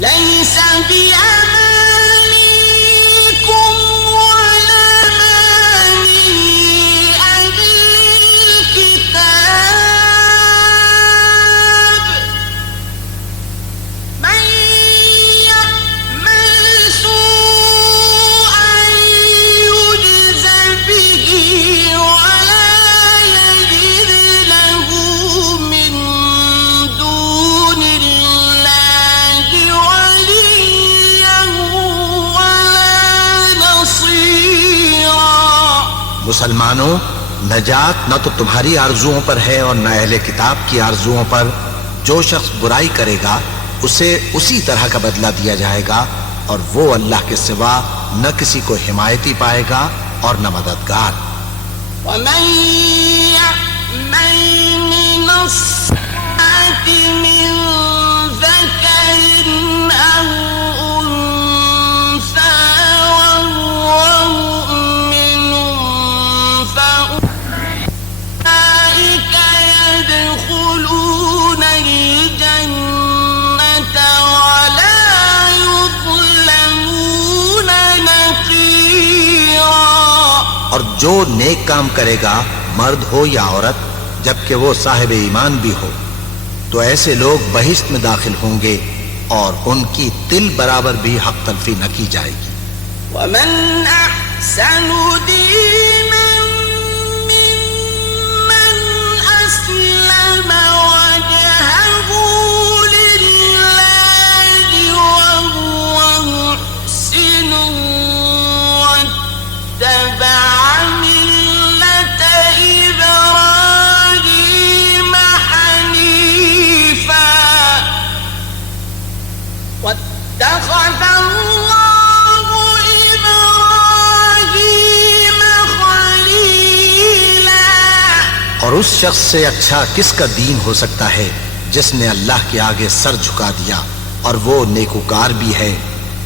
ليس بأمانيكم ولا أماني أهل الكتاب من يعمل سوءا يجز به ولا يجد له من دون الله وليا ولا نصيرا. مسلمانوں، نجات نہ تو تمہاری آرزوؤں پر ہے اور نہ اہل کتاب کی آرزوؤں پر. جو شخص برائی کرے گا اسے اسی طرح کا بدلہ دیا جائے گا، اور وہ اللہ کے سوا نہ کسی کو حمایتی پائے گا اور نہ مددگار. ومن يعمل من الصالحات من ذكر أو أنثى وهو مؤمن فأولئك يدخلون الجنة ولا يظلمون نقيرا. اور جو نیک کام کرے گا، مرد ہو یا عورت، جبکہ وہ صاحب ایمان بھی ہو، تو ایسے لوگ بہشت میں داخل ہوں گے اور ان کی تل برابر بھی حق تلفی نہ کی جائے گی. ومن أحسن دينا ممن أسلم وجهه لله وهو محسن واتبع ملة إبراهيم حنيفا واتخذ الله إبراهيم خليلا. اور اس شخص سے اچھا کس کا دین ہو سکتا ہے جس نے اللہ کے آگے سر جھکا دیا، اور وہ نیکوکار بھی ہے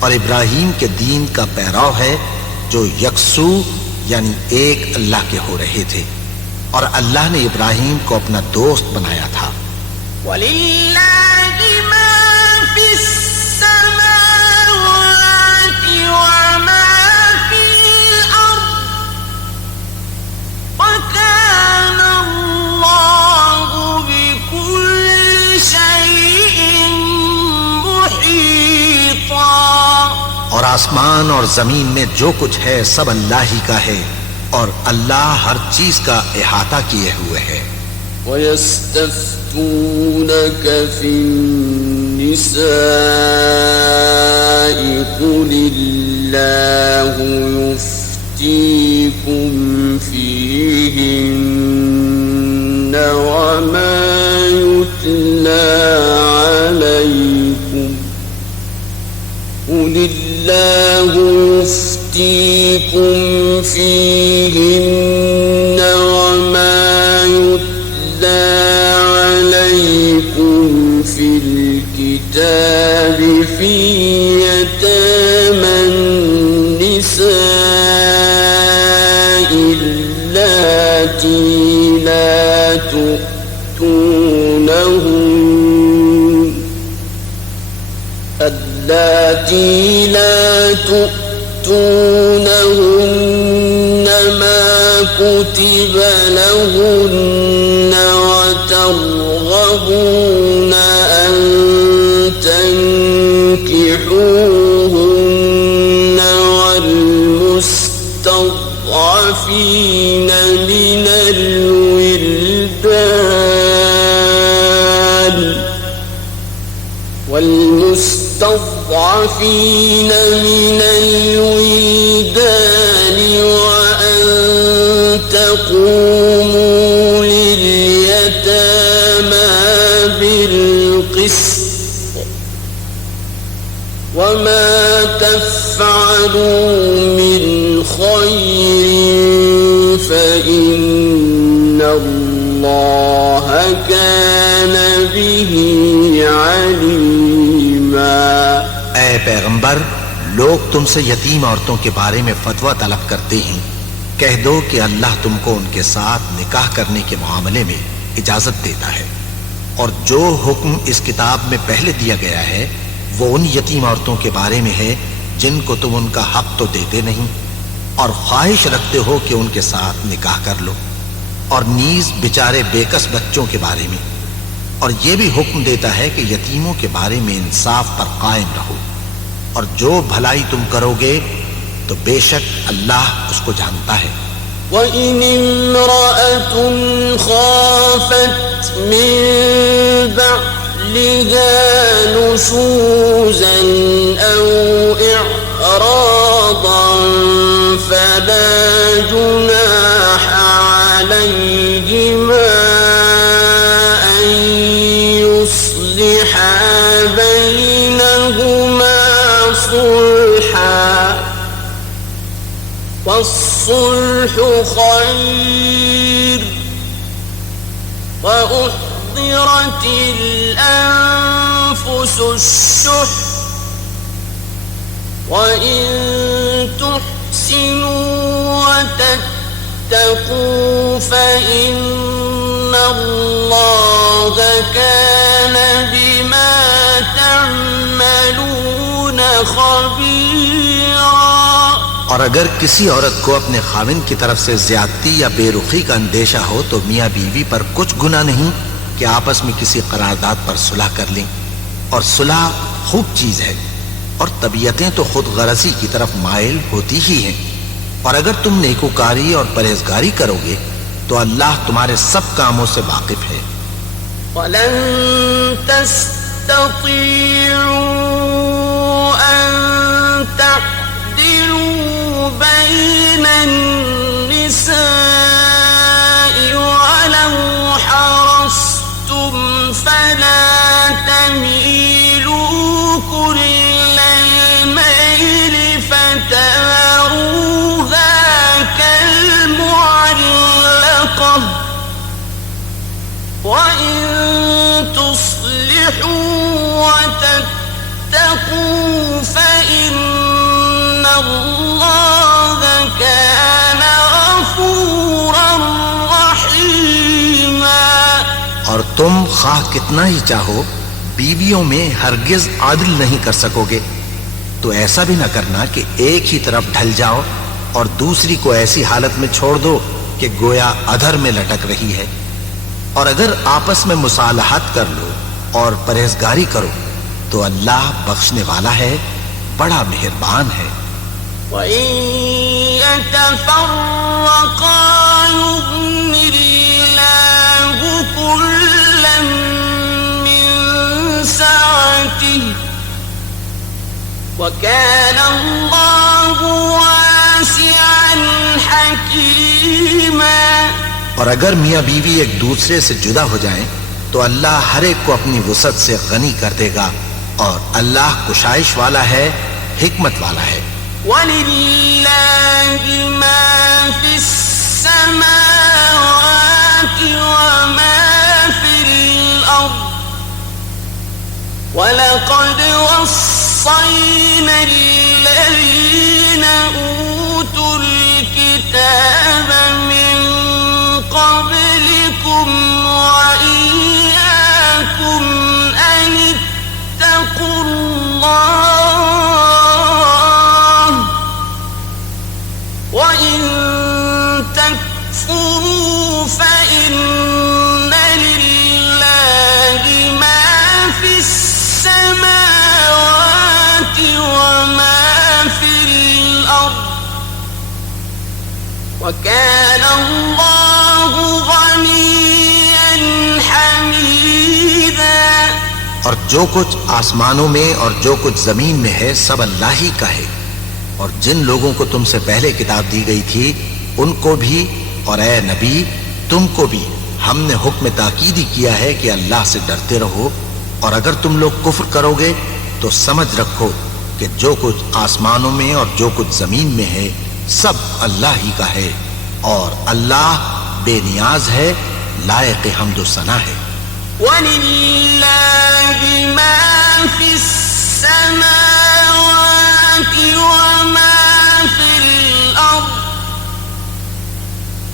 اور ابراہیم کے دین کا پیرو ہے، جو یکسو یعنی ایک اللہ کے ہو رہے تھے، اور اللہ نے ابراہیم کو اپنا دوست بنایا تھا. ولله ما في السماوات وما في الأرض وكان الله بكل شيء محيطا. اور آسمان اور زمین میں جو کچھ ہے سب اللہ ہی کا ہے، اور اللہ ہر چیز کا احاطہ کیے ہوئے ہے. وَيَسْتَفْتُونَكَ فِي النِّسَاءِ قُلِ اللَّهُ يُفْتِيكُمْ فِيهِنَّ وَمَا يُتْلَى عَلَيْكُمْ قُلِ اللَّهُ يُفْتِيكُمْ فِيهِنَّ وَمَا يُتْلَى عَلَيْكُمْ فِي الْكِتَابِ فِي يَتَامَى النِّسَاءِ اللَّاتِي لا تؤتونهن ما كتب لهن وترغبون أن تنكحوهن والمستضعفين من الولدان وأن تقوموا لليتامى بالقسط وما تفعلوا من خير فإن الله كان به عليما. اے پیغمبر، لوگ تم سے یتیم عورتوں کے بارے میں فتویٰ طلب کرتے ہیں. کہہ دو کہ اللہ تم کو ان کے ساتھ نکاح کرنے کے معاملے میں اجازت دیتا ہے، اور جو حکم اس کتاب میں پہلے دیا گیا ہے وہ ان یتیم عورتوں کے بارے میں ہے جن کو تم ان کا حق تو دیتے نہیں اور خواہش رکھتے ہو کہ ان کے ساتھ نکاح کر لو، اور نیز بیچارے بےکس بچوں کے بارے میں، اور یہ بھی حکم دیتا ہے کہ یتیموں کے بارے میں انصاف پر قائم رہو، اور جو بھلائی تم کرو گے تو بے شک اللہ اس کو جانتا ہے۔ وَإِنِ امْرَأَةٌ خَافَتْ مِنْ بَعْلِهَا نُشُوزًا أَوْ إِعْرَاضًا فَلَا جُنَاحَ عَلَيْهِمَا أَنْ يُصْلِحَا بَيْنَهُمَا صُلْحًا وَالصُّلْحُ خَيْرٌ وَأُحْضِرَتِ الْأَنفُسُ الشُّحَّ وَإِن تُحْسِنُوا وَتَتَّقُوا فَإِنَّ اللَّهَ كَانَ بِمَا تَعْمَلُونَ خَبِيرًا۔ اور اگر کسی عورت کو اپنے خاوند کی طرف سے زیادتی یا بے رخی کا اندیشہ ہو تو میاں بیوی پر کچھ گناہ نہیں کہ آپس میں کسی قرارداد پر صلح کر لیں، اور صلح خوب چیز ہے، اور طبیعتیں تو خود غرضی کی طرف مائل ہوتی ہی ہیں، اور اگر تم نیکوکاری اور پرہیزگاری کرو گے تو اللہ تمہارے سب کاموں سے واقف ہے۔ وَلَن تَسْتَطِيعُوا أَن تَعْدِلُوا بَيْنَ النِّسَاءِ وَلَوْ حَرَصْتُمْ فَلَا تَمِيلُوا كُلَّ الْمَيْلِ فَتَذَرُوهَا كَالْمُعَلَّقَةِ وَإِن تُصْلِحُوا وَتَتَّقُوا فَإِنَّ اللَّهَ كَانَ غَفُورًا رَحِيمًا۔ اور تم خواہ کتنا ہی چاہو بیویوں میں ہرگز عدل نہیں کر سکو گے، تو ایسا بھی نہ کرنا کہ ایک ہی طرف ڈھل جاؤ اور دوسری کو ایسی حالت میں چھوڑ دو کہ گویا ادھر میں لٹک رہی ہے، اور اگر آپس میں مصالحت کر لو اور پرہیزگاری کرو تو اللہ بخشنے والا ہے، بڑا مہربان ہے۔ وَإِن يَتَفَرَّقَا يُغْنِ اللَّهُ كُلًّا مِّن سَعَتِهِ وَكَانَ اللَّهُ وَاسِعًا حَكِيمًا۔ اور اگر میاں بیوی ایک دوسرے سے جدا ہو جائیں تو اللہ ہر ایک کو اپنی وسعت سے غنی کر دے گا، اور اللہ کشائش والا ہے، حکمت والا ہے۔ وَلِلَّهِ مَا فِي السَّمَاوَاتِ وَمَا فِي الْأَرْضِ وَلَقَدْ وَصَّيْنَا الَّذِينَ أُوتُوا الْكِتَابَ مِنْ قَبْلِكُمْ وَإِيَّاكُمْ أَنِ اتَّقُوا اللَّهَ وَإِن تَكْفُرُوا فَإِنَّ لِلَّهِ مَا فِي السَّمَاوَاتِ وَمَا فِي الْأَرْضِ وَكَانَ اللَّهُ غَنِيًّا حَمِيدًا۔ اور جو کچھ آسمانوں میں اور جو کچھ زمین میں ہے سب اللہ ہی کا ہے، اور جن لوگوں کو تم سے پہلے کتاب دی گئی تھی ان کو بھی اور اے نبی تم کو بھی ہم نے حکم تاکیدی کیا ہے کہ اللہ سے ڈرتے رہو، اور اگر تم لوگ کفر کرو گے تو سمجھ رکھو کہ جو کچھ آسمانوں میں اور جو کچھ زمین میں ہے سب اللہ ہی کا ہے، اور اللہ بے نیاز ہے، لائق حمد و ثنا ہے۔ وَلِلَّهِ مَا فِي السَّمَاوَاتِ وَمَا فِي الْأَرْضِ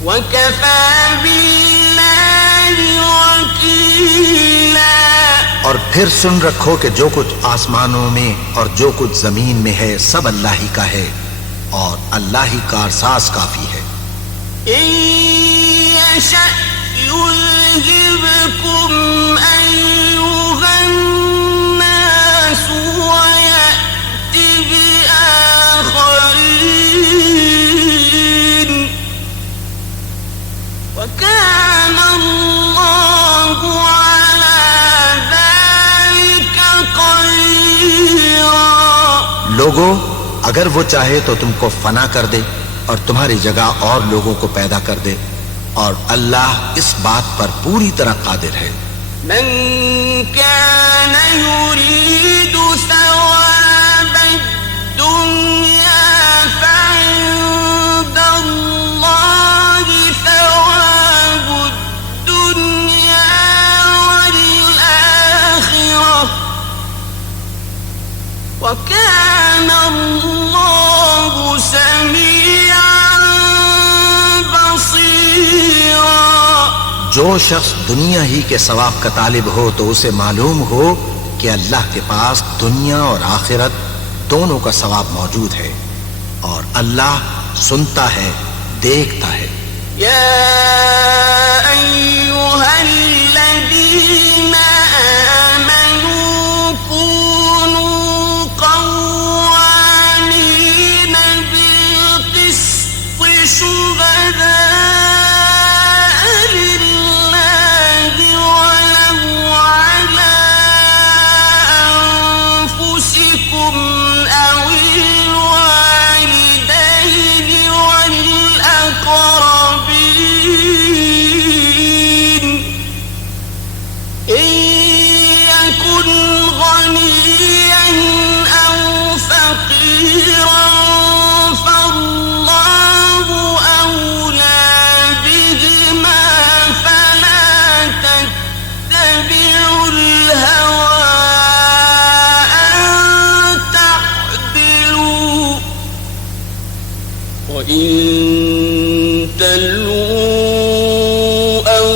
وَكَفَى بِاللَّهِ وَكِيلًا۔ اور پھر سن رکھو کہ جو کچھ آسمانوں میں اور جو کچھ زمین میں ہے سب اللہ ہی کا ہے اور اللہ ہی کارساز کافی ہے. إن يشأ يذهبكم أيها الناس ويأت بآخرين وكان الله على ذلك قديرا. لوگو اگر وہ چاہے تو تم کو فنا کر دے اور تمہاری جگہ اور لوگوں کو پیدا کر دے اور اللہ اس بات پر پوری طرح قادر ہے. من كان يريد ثواب الدنيا فعند الله ثواب الدنيا والآخرة وكان الله سميعا بصيرا. جو شخص دنیا ہی کے ثواب کا طالب ہو تو اسے معلوم ہو کہ اللہ کے پاس دنیا اور آخرت دونوں کا ثواب موجود ہے اور اللہ سنتا ہے دیکھتا ہے. يا أيها الذين آمنوا كونوا قوامين بالقسط شهداء لله ولو على أنفسكم أو الوالدين والأقربين إن يكن غنيا أو فقيرا فالله أولى بهما فلا تتبعوا الهوى أن تعدلوا وإن تلووا أو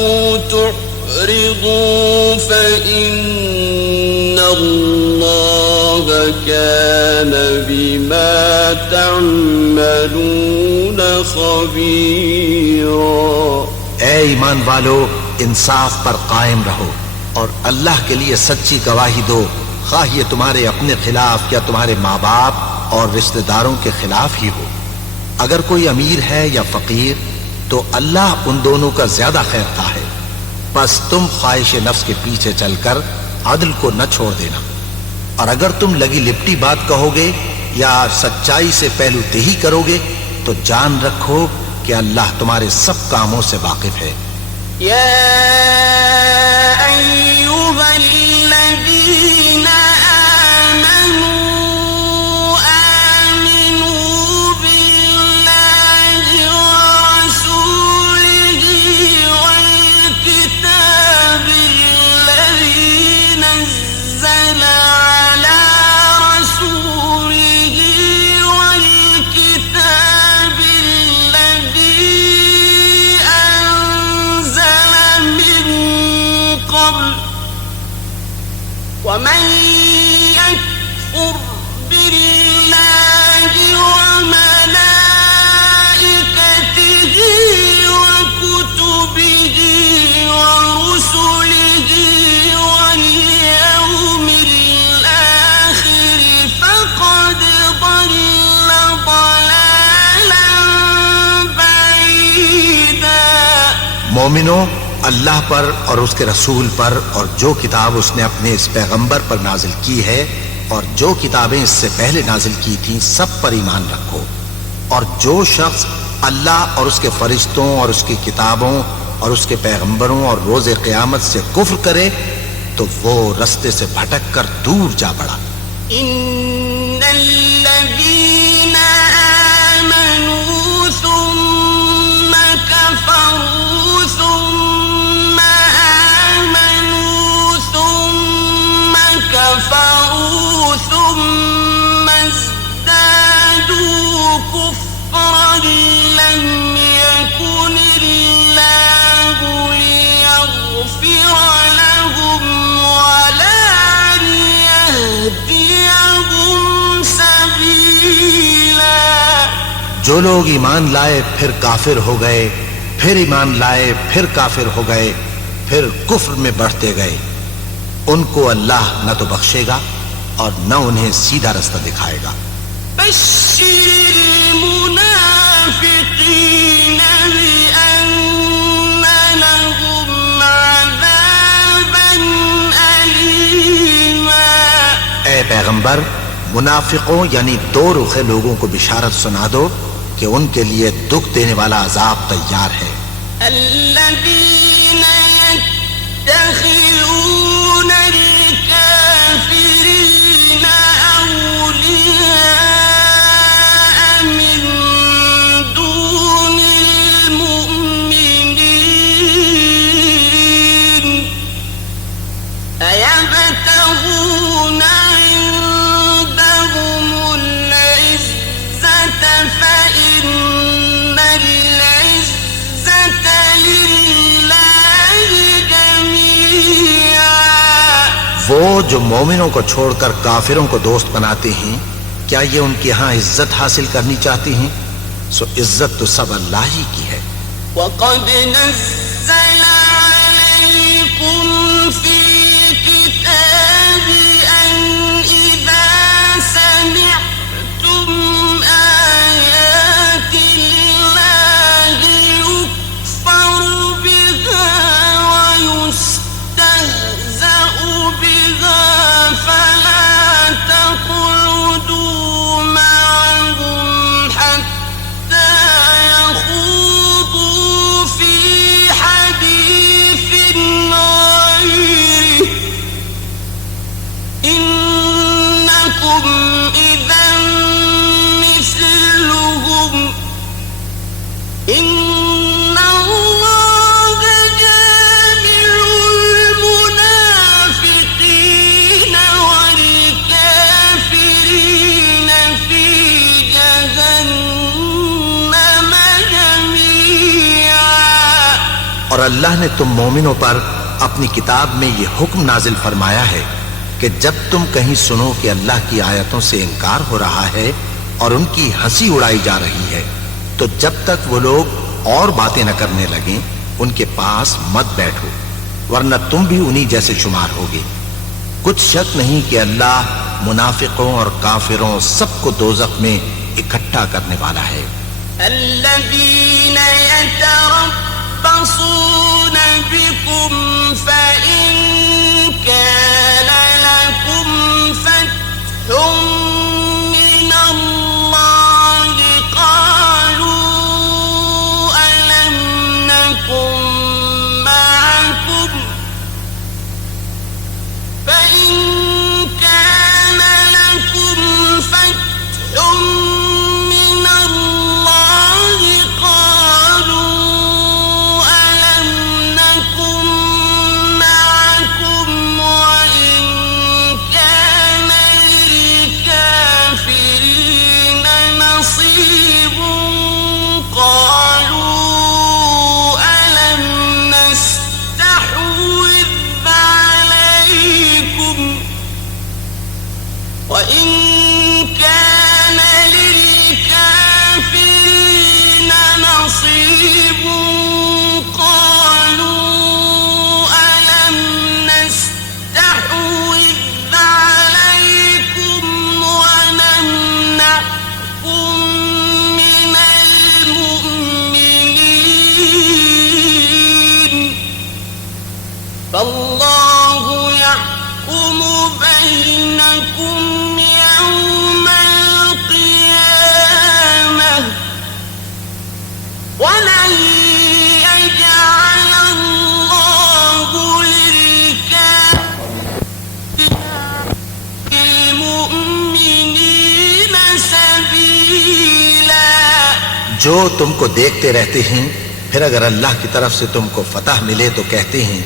تعرضوا فإن الله كان بما تعملون خبيرا. اے ایمان والو انصاف پر قائم رہو اور اللہ کے لیے سچی گواہی دو خواہ یہ تمہارے اپنے خلاف یا تمہارے ماں باپ اور رشتہ داروں کے خلاف ہی ہو. اگر کوئی امیر ہے یا فقیر تو اللہ ان دونوں کا زیادہ خیر خواہ ہے. بس تم خواہش نفس کے پیچھے چل کر عدل کو نہ چھوڑ دینا اور اگر تم لگی لپٹی بات کہو گے یا سچائی سے پہلو تہی کرو گے تو جان رکھو کہ اللہ تمہارے سب کاموں سے واقف ہے. يا أيها الذين آمنوا بالله ورسوله والكتاب الذي نزل على رسوله والكتاب الذي أنزل من قبل ومن يكفر بالله وملائكته وكتبه ورسله واليوم الآخر فقد ضل ضلالا بعيدا. مومنو اللہ پر اور اس کے رسول پر اور جو کتاب اس نے اپنے اس پیغمبر پر نازل کی ہے اور جو کتابیں اس سے پہلے نازل کی تھیں سب پر ایمان رکھو. اور جو شخص اللہ اور اس کے فرشتوں اور اس کی کتابوں اور اس کے پیغمبروں اور روز قیامت سے کفر کرے تو وہ رستے سے بھٹک کر دور جا پڑا. إن الذين آمنوا ثم كفروا ثم آمنوا ثم كفروا ثم ازدادوا كفرا لم يكن الله ليغفر لهم ولا جو لوگ ایمان لائے پھر کافر ہو گئے، پھر ایمان لائے پھر کافر ہو گئے، پھر کفر میں بڑھتے گئے، ان کو اللہ نہ تو بخشے گا اور نہ انہیں سیدھا رستہ دکھائے گا۔ بشر المنافقین بأن لهم عذابا ألیما۔ اے پیغمبر، منافقوں یعنی دو رخے لوگوں کو بشارت سنا دو کہ ان کے لیے دکھ دینے والا عذاب تیار ہے۔ الذین یتخذون الکافرین اولیاء من دون المؤمنین ایبتغون عندهم العزة فإن العزة لله جميعا۔ وہ جو مومنوں کو چھوڑ کر کافروں کو دوست بناتے ہیں، کیا یہ ان کے ہاں عزت حاصل کرنی چاہتے ہیں؟ سو عزت تو سب اللہ ہی کی ہے۔ وقد نزل عليكم في الكتاب أن إذا سمعتم آيات الله يكفر بها ويستهزأ بها فلا تقعدوا معهم حتى يخوضوا في حديث غيره إنكم إذا مثلهم إن الله جامع المنافقين والكافرين في جهنم جميعا۔ اور اللہ نے تم مومنوں پر اپنی کتاب میں یہ حکم نازل فرمایا ہے کہ جب تم کہیں سنو کہ اللہ کی آیتوں سے انکار ہو رہا ہے اور ان کی ہنسی اڑائی جا رہی ہے، تو جب تک وہ لوگ اور باتیں نہ کرنے لگیں ان کے پاس مت بیٹھو، ورنہ تم بھی انہی جیسے شمار ہوگے۔ کچھ شک نہیں کہ اللہ منافقوں اور کافروں سب کو دوزخ میں اکٹھا کرنے والا ہے۔ الذين يتربصون بكم فإن كان لكم فتح من الله قالوا ألم نكن معكم فإن كان لكم فتح من الله قالوا ألم نكن معكم وإن كان للكافرين نصيب قالوا ألم نستحوذ عليكم وإن كان للكافرين نصيب قالوا ألم نستحوذ عليكم ونمنعكم من المؤمنين فالله يحكم بينكم يوم القيامة ولن يجعل الله للمؤمنين سبيلا۔ جو تم کو دیکھتے رہتے ہیں، پھر اگر اللہ کی طرف سے تم کو فتح ملے تو کہتے ہیں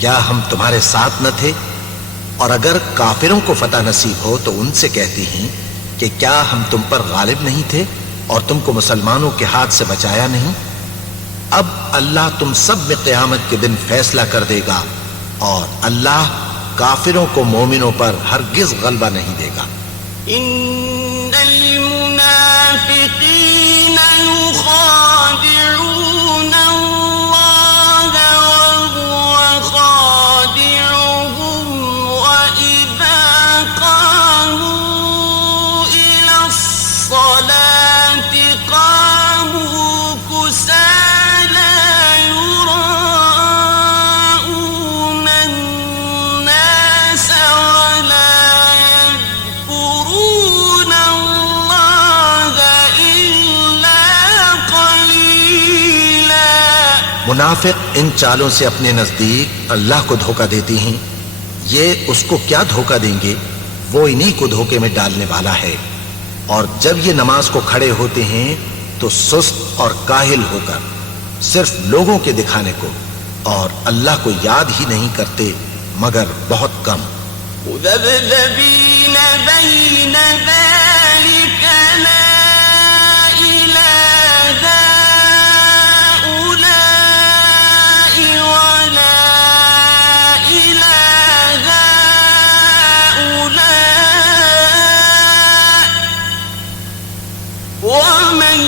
کیا ہم تمہارے ساتھ نہ تھے، اور اگر کافروں کو فتح نصیب ہو تو ان سے کہتے ہیں کہ کیا ہم تم پر غالب نہیں تھے اور تم کو مسلمانوں کے ہاتھ سے بچایا نہیں۔ اب اللہ تم سب میں قیامت کے دن فیصلہ کر دے گا، اور اللہ کافروں کو مومنوں پر ہرگز غلبہ نہیں دے گا۔ إن المنافقين منافق ان چالوں سے اپنے نزدیک اللہ کو دھوکہ دیتے ہیں، یہ اس کو کیا دھوکہ دیں گے، وہ انہی کو دھوکے میں ڈالنے والا ہے۔ اور جب یہ نماز کو کھڑے ہوتے ہیں تو سست اور کاہل ہو کر، صرف لوگوں کے دکھانے کو، اور اللہ کو یاد ہی نہیں کرتے مگر بہت کم۔ مذبذبین بین ذلک لا إلى هؤلاء ولا إلى هؤلاء ومن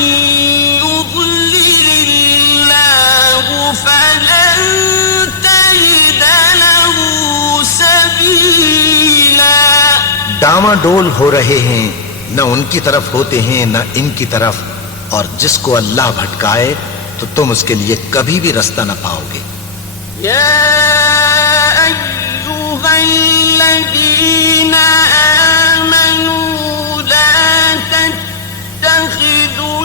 يضلل الله فلن تجد له سبيلا۔ ڈاواں ڈول ہو رہے ہیں، نہ ان کی طرف ہوتے ہیں نہ ان کی طرف، اور جس کو اللہ بھٹکائے تو تم اس کے لیے کبھی بھی رستہ نہ پاؤ گے۔ يا أيها الذين آمنوا لا تتخذوا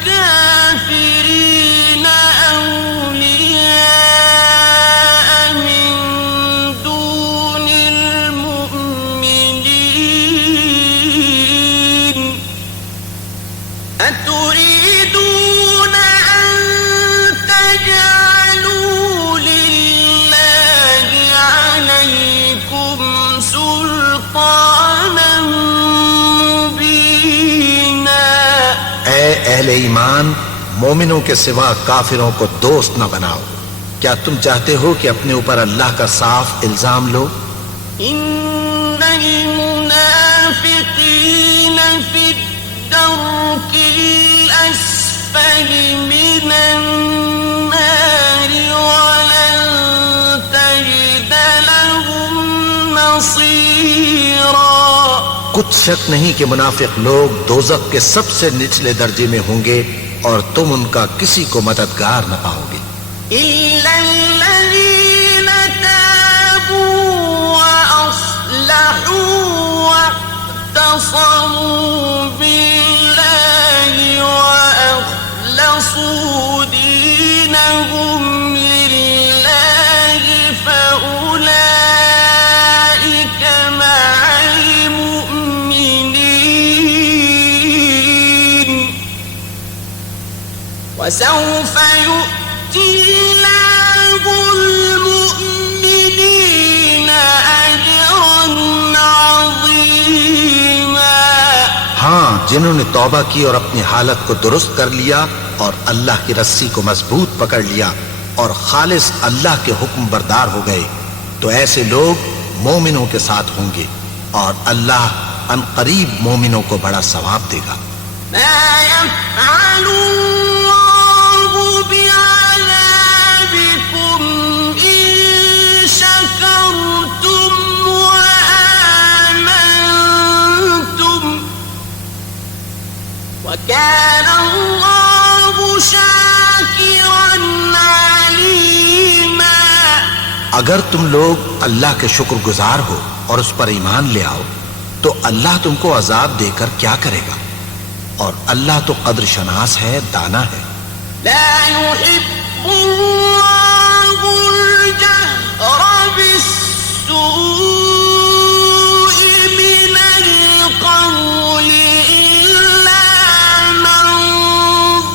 الكافرين أولياء من دون المؤمنين أتريدون أن تجعلوا لله عليكم سلطانا مبينا۔ اے اہل ایمان، مومنوں کے سوا کافروں کو دوست نہ بناؤ۔ کیا تم چاہتے ہو کہ اپنے اوپر اللہ کا صاف الزام لو؟ إن المنافقين في الدرك الأسفل من النار ولن تجد لهم نصيرا۔ کچھ شک نہیں کہ منافق لوگ دوزخ کے سب سے نچلے درجے میں ہوں گے اور تم ان کا کسی کو مددگار نہ پاؤ گے۔ إلا الذين تابوا وأصلحوا واعتصموا بالله وأخلصوا دينهم لله فأولئك مع المؤمنين وسوف يؤتي الله المؤمنين أجرا عظيما۔ ہاں، جنہوں نے توبہ کی اور اپنی حالت کو درست کر لیا اور اللہ کی رسی کو مضبوط پکڑ لیا اور خالص اللہ کے حکم بردار ہو گئے تو ایسے لوگ مومنوں کے ساتھ ہوں گے، اور اللہ ان قریب مومنوں کو بڑا ثواب دے گا۔ ما يفعل الله بعذابكم إن شكرتم وآمنتم وكان الله شاكرا عليما۔ اگر تم لوگ اللہ کے شکر گزار ہو اور اس پر ایمان لے آؤ تو اللہ تم کو عذاب دے کر کیا کرے گا، اور اللہ تو قدر شناس ہے، دانا ہے۔ لا يحب الله الجهر بالسوء من القول إلا من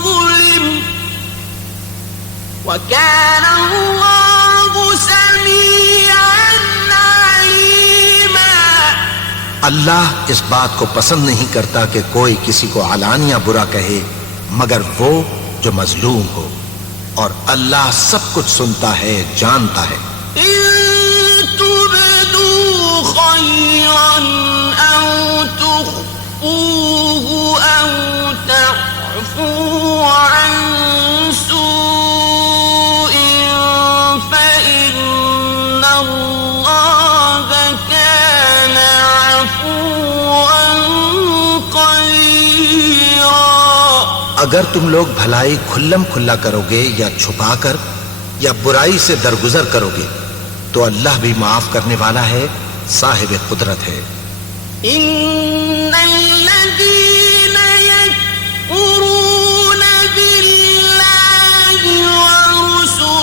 ظلم وكان الله سميعا عليما۔ اللہ اس بات کو پسند نہیں کرتا کہ کوئی کسی کو علانیہ برا کہے مگر وہ جو مظلوم ہو، اور اللہ سب کچھ سنتا ہے، جانتا ہے۔ إن تبدوا خيرا أو تخفوه أو تعفوا عن سوء فإن الله كان عفوا قديرا۔ اگر تم لوگ بھلائی کھلم کھلا کرو گے یا چھپا کر یا برائی سے درگزر کرو گے تو اللہ بھی معاف کرنے والا ہے، صاحب قدرت ہے۔ إن الذين يكفرون بالله ورسله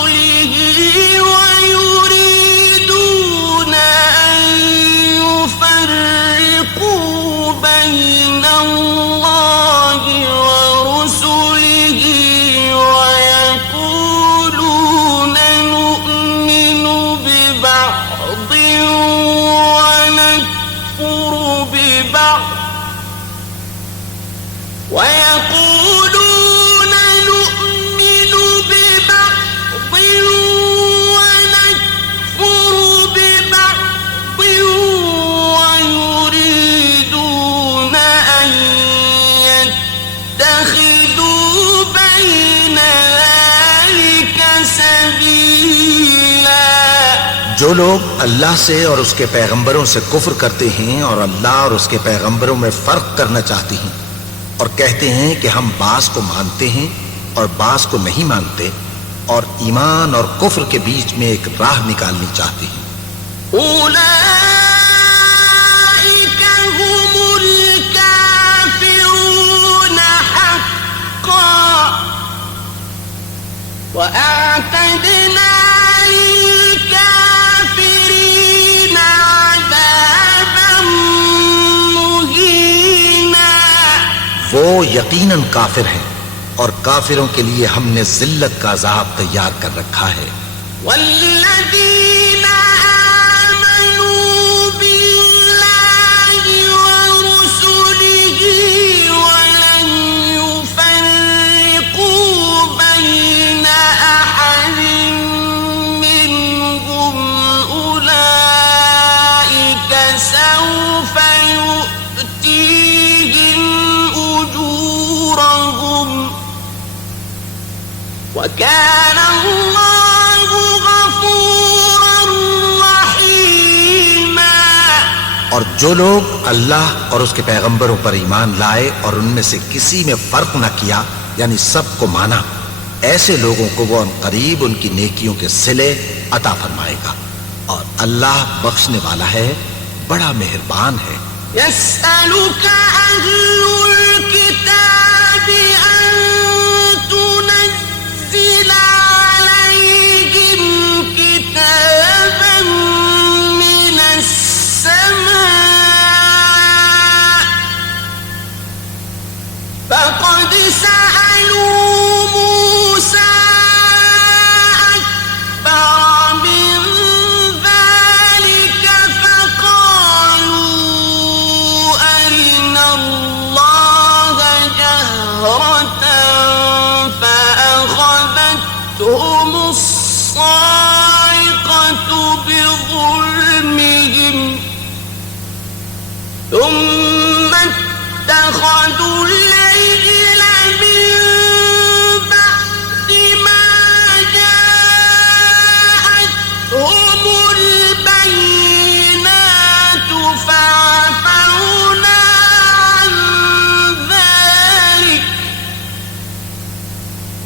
الله ورسله ويقولون نؤمن ببعض ونكفر ببعض ويريدون أن يتخذوا بين ذلك سبيلا. جو لوگ اللہ سے اور اس کے پیغمبروں سے کفر کرتے ہیں اور اللہ اور اس کے پیغمبروں میں فرق کرنا چاہتے ہیں اور کہتے ہیں کہ ہم بعض کو مانتے ہیں اور بعض کو نہیں مانتے اور ایمان اور کفر کے بیچ میں ایک راہ نکالنی چاہتے ہیں، أولئك هم الكافرون حقا وأعتدنا للكافرين عذابا مهينا. وہ یقیناً کافر ہیں اور کافروں کے لیے ہم نے ذلت کا عذاب تیار کر رکھا ہے. والذين آمنوا بالله ورسله ولم يفرقوا بين أحد منهم أولئك سوف يؤتيهم أجورهم وكان الله غفورا رحيما. اور جو لوگ اللہ اور اس کے پیغمبروں پر ایمان لائے اور ان میں سے کسی میں فرق نہ کیا یعنی سب کو مانا، ایسے لوگوں کو وہ عنقریب ان کی نیکیوں کے صلے عطا فرمائے گا اور اللہ بخشنے والا ہے، بڑا مہربان ہے. يسألك أهل الكتاب أن تنزل عليهم كتابا من السماء فقد سألوا موسى أكبر من ذلك فقالوا أرنا الله جهرة فأخذتهم الصاعقة بظلمهم ثم اتخذوا العجل من بعد ما جاءتهم البينات فعفونا عن ذلك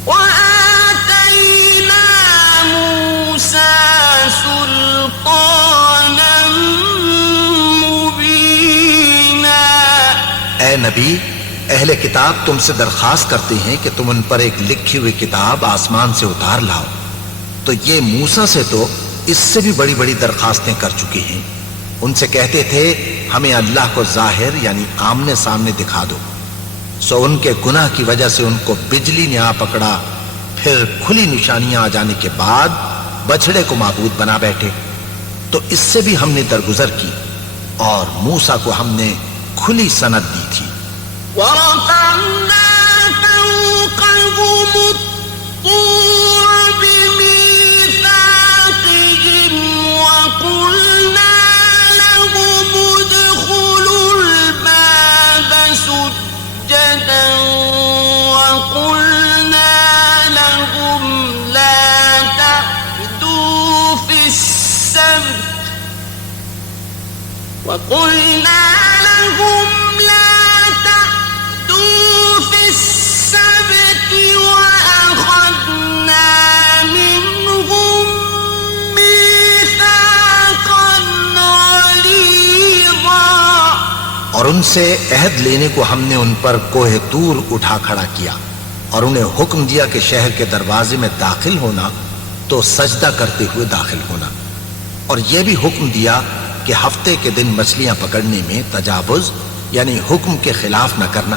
وآتينا موسى سلطانا مبينا. اے نبی، اہل کتاب تم سے درخواست کرتے ہیں کہ تم ان پر ایک لکھی ہوئی کتاب آسمان سے اتار لاؤ، تو یہ موسیٰ سے تو اس سے بھی بڑی بڑی درخواستیں کر چکے ہیں. ان سے کہتے تھے ہمیں اللہ کو ظاہر یعنی آمنے سامنے دکھا دو، سو ان کے گناہ کی وجہ سے ان کو بجلی نے آ پکڑا، پھر کھلی نشانیاں آ جانے کے بعد بچھڑے کو معبود بنا بیٹھے. تو اس سے بھی ہم نے درگزر کی اور موسیٰ کو ہم نے کھلی سند دی تھی. ورفعنا فوقهم الطور بميثاقهم وقلنا لهم ادخلوا الباب سجدا وقلنا لهم لا تعدوا في السبت وقلنا لهم لا تعدوا في السبت وأخذنا منهم ميثاقا غليظا. اور ان سے عہد لینے کو ہم نے ان پر کوہ طور اٹھا کھڑا کیا اور انہیں حکم دیا کہ شہر کے دروازے میں داخل ہونا تو سجدہ کرتے ہوئے داخل ہونا، اور یہ بھی حکم دیا کہ ہفتے کے دن مچھلیاں پکڑنے میں تجاوز یعنی حکم کے خلاف نہ کرنا.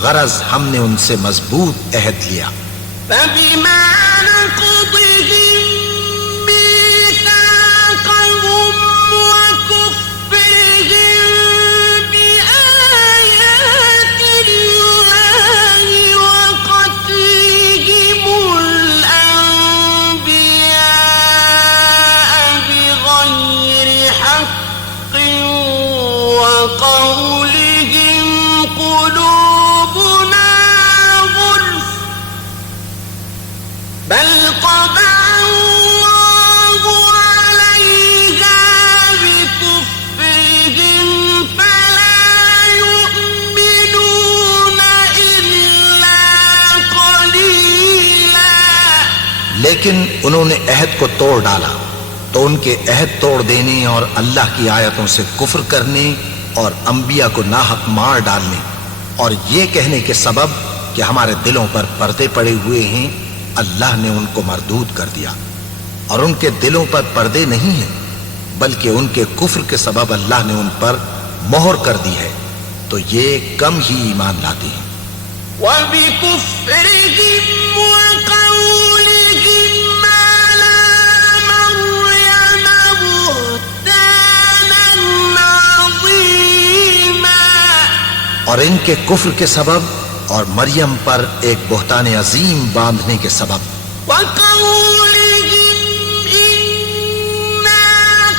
غرض ہم نے ان سے مضبوط عہد لیا. فبما نقضهم ميثاقهم وكفرهم بآيات الله وقتلهم الأنبياء بغير حق وقولهم قلوبنا غلف بل طبع الله عليها بكفرهم فلا يؤمنون إلا قليلا. لیکن انہوں نے عہد کو توڑ ڈالا تو ان کے عہد توڑ دینے اور اللہ کی آیتوں سے کفر کرنے اور انبیاء کو ناحق مار ڈالنے اور یہ کہنے کے سبب کہ ہمارے دلوں پر پردے پڑے ہوئے ہیں، اللہ نے ان کو مردود کر دیا. اور ان کے دلوں پر پردے نہیں ہیں بلکہ ان کے کفر کے سبب اللہ نے ان پر مہر کر دی ہے، تو یہ کم ہی ایمان لاتے ہیں. وبكفرهم وقولهم على مريم بهتانا عظيما. اور ان کے کفر کے سبب اور مریم پر ایک بہتان عظیم باندھنے کے سبب. وقولهم إنا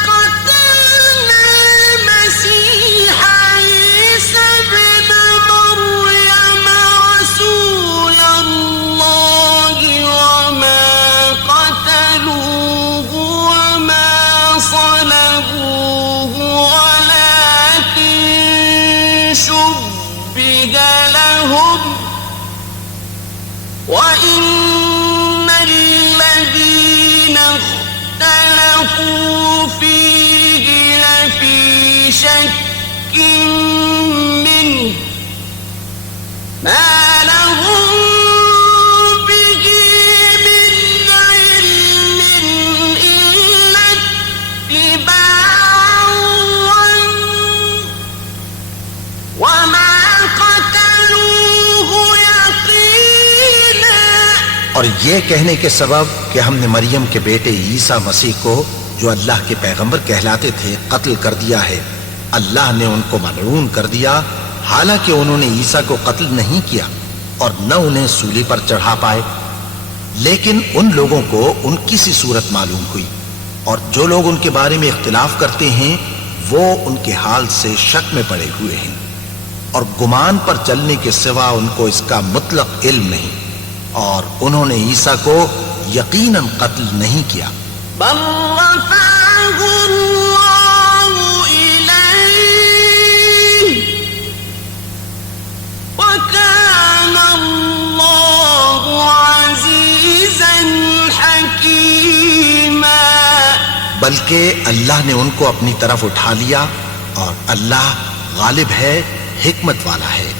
قتلنا المسيح عيسى ابن مريم رسول الله وما قتلوه وما صلبوه ولكن شبه لهم وَإِنَّ الَّذِينَ اخْتَلَفُوا فِيهِ لَفِي شَكٍّ مِّنْهُ مَا لَهُم بِهِ مِنْ عِلْمٍ إِلَّا اتِّبَاعَ الظَّنِّ وَمَا قَتَلُوهُ يَقِينًا. اور یہ کہنے کے سبب کہ ہم نے مریم کے بیٹے عیسیٰ مسیح کو جو اللہ کے پیغمبر کہلاتے تھے قتل کر دیا ہے. اللہ نے ان کو ملعون کر دیا، حالانکہ انہوں نے عیسیٰ کو قتل نہیں کیا اور نہ انہیں سولی پر چڑھا پائے، لیکن ان لوگوں کو ان کی سی صورت معلوم ہوئی، اور جو لوگ ان کے بارے میں اختلاف کرتے ہیں وہ ان کے حال سے شک میں پڑے ہوئے ہیں، اور گمان پر چلنے کے سوا ان کو اس کا مطلق علم نہیں، اور انہوں نے عیسیٰ کو یقیناً قتل نہیں کیا. بل رفعه الله إليه وكان الله عزيزا حكيما. بلکہ اللہ نے ان کو اپنی طرف اٹھا لیا اور اللہ غالب ہے، حکمت والا ہے.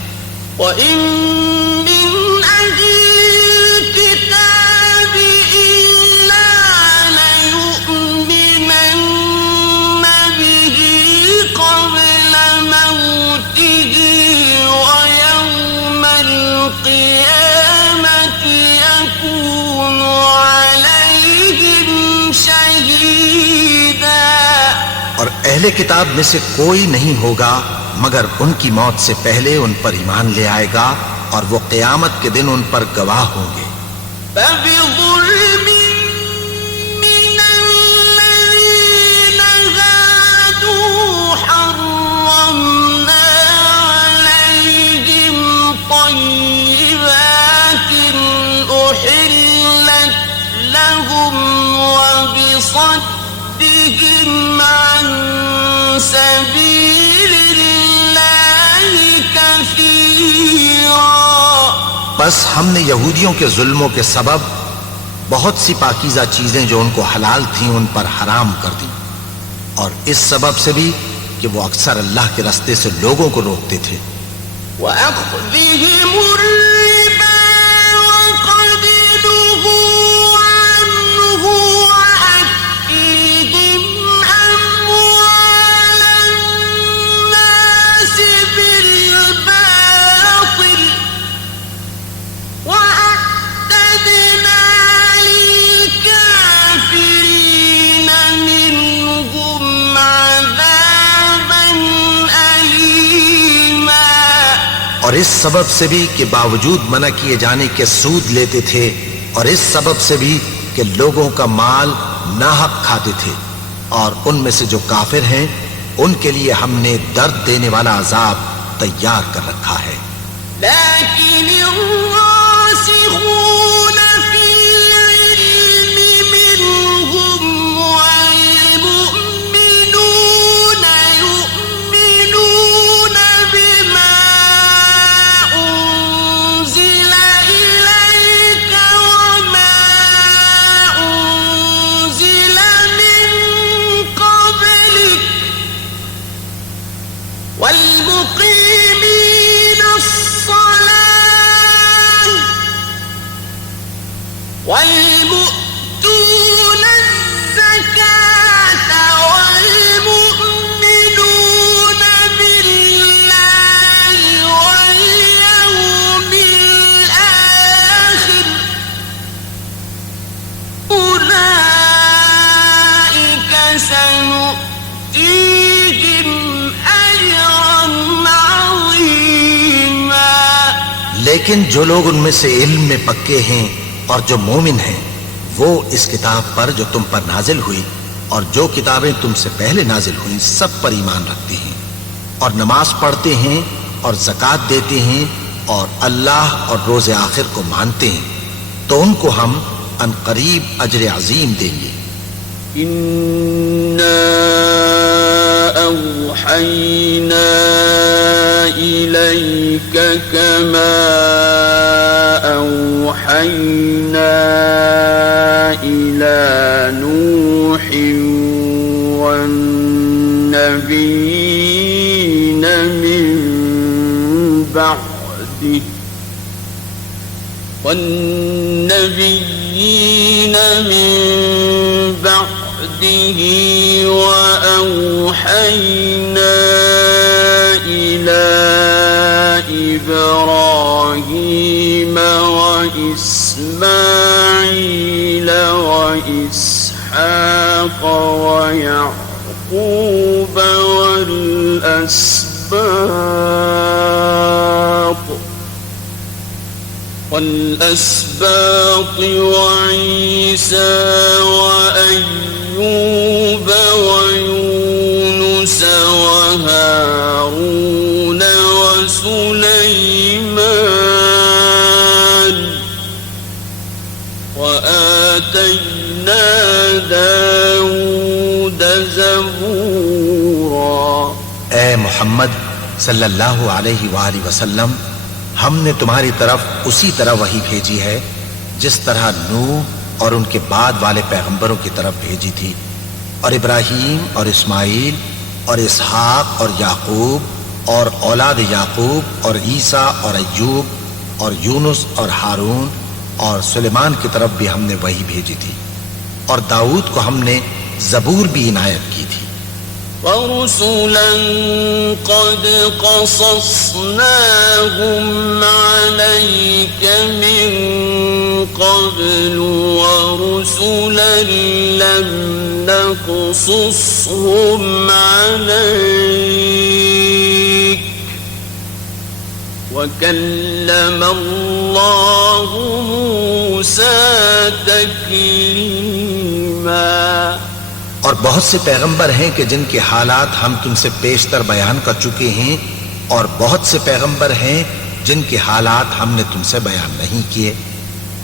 وَإِن مِّنْ أَهْلِ الْكِتَابِ إِلَّا لَيُؤْمِنَنَّ بِهِ قَبْلَ مَوْتِهِ وَيَوْمَ الْقِيَامَةِ يَكُونُ عَلَيْهِمْ شَهِيدًا. اور اہل کتاب میں سے کوئی نہیں ہوگا مگر ان کی موت سے پہلے ان پر ایمان لے آئے گا اور وہ قیامت کے دن ان پر گواہ ہوں گے. فَبِظُلْمٍ مِّنَ الَّذِينَ هَادُوا حَرَّمْنَا عَلَيْهِمْ طَيِّبَاتٍ أُحِلَّتْ لَهُمْ وَبِصَدِّهِمْ عَن سَبِيلِ اللَّهِ كَثِيرًا. بس ہم نے یہودیوں کے ظلموں کے سبب بہت سی پاکیزہ چیزیں جو ان کو حلال تھیں ان پر حرام کر دی، اور اس سبب سے بھی کہ وہ اکثر اللہ کے راستے سے لوگوں کو روکتے تھے. وَأَخْذِهِمُ الرِّبَا وَقَدْ نُهُوا عَنْهُ وَأَكْلِهِمْ أَمْوَالَ النَّاسِ اور اس سبب سے بھی کہ باوجود منع کیے جانے کے سود لیتے تھے، اور اس سبب سے بھی کہ لوگوں کا مال ناحق کھاتے تھے، اور ان میں سے جو کافر ہیں ان کے لیے ہم نے درد دینے والا عذاب تیار کر رکھا ہے۔ لیکن الراسخون فی العلم منهم والمؤمنون يؤمنون بما أنزل إليك وما أنزل من قبلك والمقيمين الصلاة والمؤتون الزكاة والمؤمنون بالله واليوم الآخر أولئك سنؤتيهم أجرا عظيما۔ لیکن جو لوگ ان میں سے علم میں پکے ہیں اور جو مومن ہیں، وہ اس کتاب پر جو تم پر نازل ہوئی اور جو کتابیں تم سے پہلے نازل ہوئیں سب پر ایمان رکھتے ہیں، اور نماز پڑھتے ہیں اور زکوٰۃ دیتے ہیں اور اللہ اور روز آخر کو مانتے ہیں، تو ان کو ہم ان قریب اجر عظیم دیں گے۔ إنا أوحينا إليك كما أوحينا إلى نوح والنبيين من بعده وأوحينا إلى إبراهيم وإسماعيل وإسحاق ويعقوب والأسباط وعيسى وأيوب ويونس وهارون وسليمان وآتينا داود زبورا۔ اے محمد صلی اللہ علیہ وآلہ وسلم، ہم نے تمہاری طرف اسی طرح وحی بھیجی ہے جس طرح نوح اور ان کے بعد والے پیغمبروں کی طرف بھیجی تھی، اور ابراہیم اور اسماعیل اور اسحاق اور یعقوب اور اولاد یعقوب اور عیسیٰ اور ایوب اور یونس اور ہارون اور سلیمان کی طرف بھی ہم نے وحی بھیجی تھی، اور داؤد کو ہم نے زبور بھی عنایت کی تھی۔ ورسلا قد قصصناهم عليك من قبل ورسلا لم نقصصهم عليك وكلم الله موسى تكليما۔ اور بہت سے پیغمبر ہیں کہ جن کے حالات ہم تم سے پیشتر بیان کر چکے ہیں، اور بہت سے پیغمبر ہیں جن کے حالات ہم نے تم سے بیان نہیں کیے،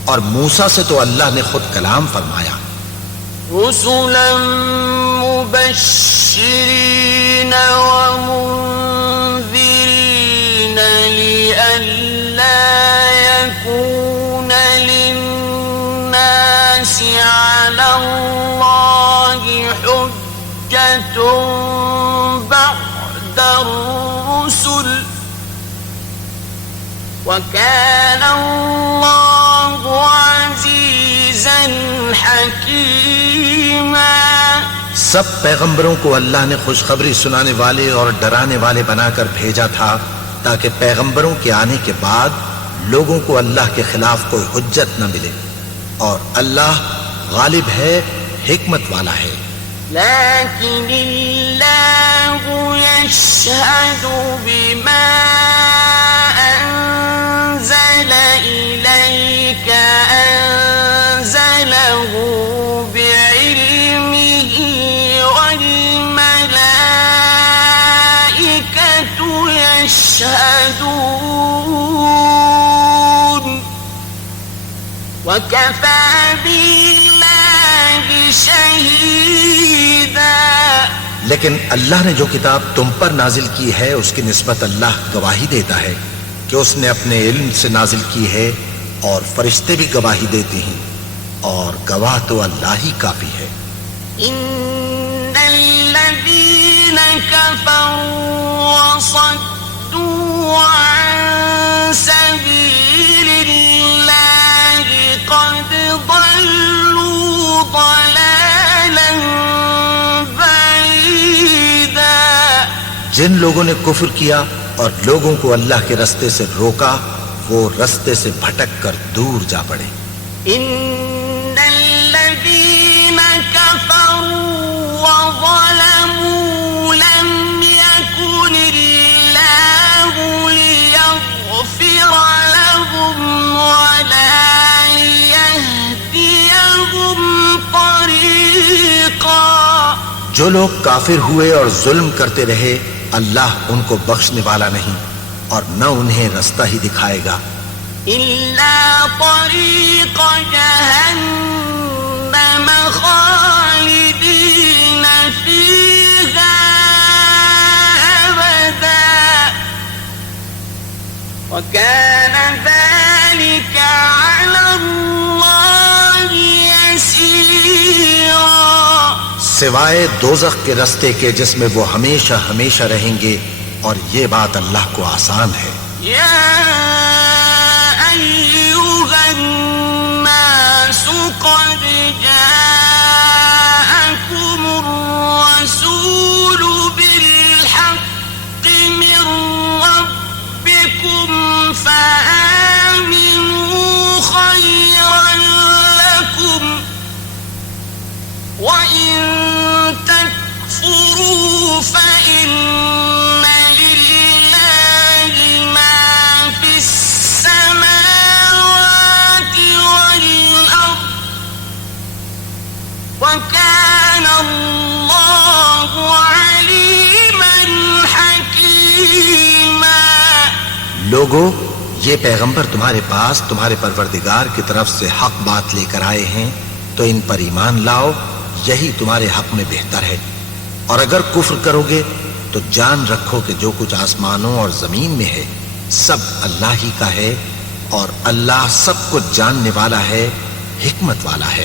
اور موسیٰ سے تو اللہ نے خود کلام فرمایا۔ رسلا مبشرین ومنذرین لئلا يكون للناس على الله حجة بعد الرسل وكان الله عزيزا حكيما۔ سب پیغمبروں کو اللہ نے خوشخبری سنانے والے اور ڈرانے والے بنا کر بھیجا تھا تاکہ پیغمبروں کے آنے کے بعد لوگوں کو اللہ کے خلاف کوئی حجت نہ ملے، اور اللہ غالب ہے، حکمت والا ہے۔ لیکن اللہ یشہد بما يشهدون وكفى بالله شهيدا. لیکن اللہ نے جو کتاب تم پر نازل کی ہے اس کی نسبت اللہ گواہی دیتا ہے کہ اس نے اپنے علم سے نازل کی ہے، اور فرشتے بھی گواہی دیتے ہیں، اور گواہ تو اللہ ہی کافی ہے. إن الذين كفروا وصدوا عن سبيل الله قد ضلوا ضلالا بعيدا. جن لوگوں نے کفر کیا اور لوگوں کو اللہ کے رستے سے روکا، وہ رستے سے بھٹک کر دور جا پڑے. إن الذين كفروا وظلموا لم يكن الله ليغفر لهم ولا يهديهم طريقا. جو لوگ کافر ہوئے اور ظلم کرتے رہے، اللہ ان کو بخشنے والا نہیں اور نہ انہیں رستہ ہی دکھائے گا. إلا طريق جهنم خالدين فيها أبدا وكان ذلك على الله يسيرا. سوائے دوزخ کے رستے کے جس میں وہ ہمیشہ ہمیشہ رہیں گے، اور یہ بات اللہ کو آسان ہے. أيها الناس قد جاءكم الرسول بالحق من ربكم فآمنوا خيرا لكم وإن تكفروا فإن وَكَانَ اللَّهُ عَلِيمًا حَكِيمًا. لوگو، یہ پیغمبر تمہارے پاس تمہارے پروردگار کی طرف سے حق بات لے کر آئے ہیں، تو ان پر ایمان لاؤ، یہی تمہارے حق میں بہتر ہے. اور اگر کفر کرو گے تو جان رکھو کہ جو کچھ آسمانوں اور زمین میں ہے سب اللہ ہی کا ہے، اور اللہ سب کچھ جاننے والا ہے، حکمت والا ہے.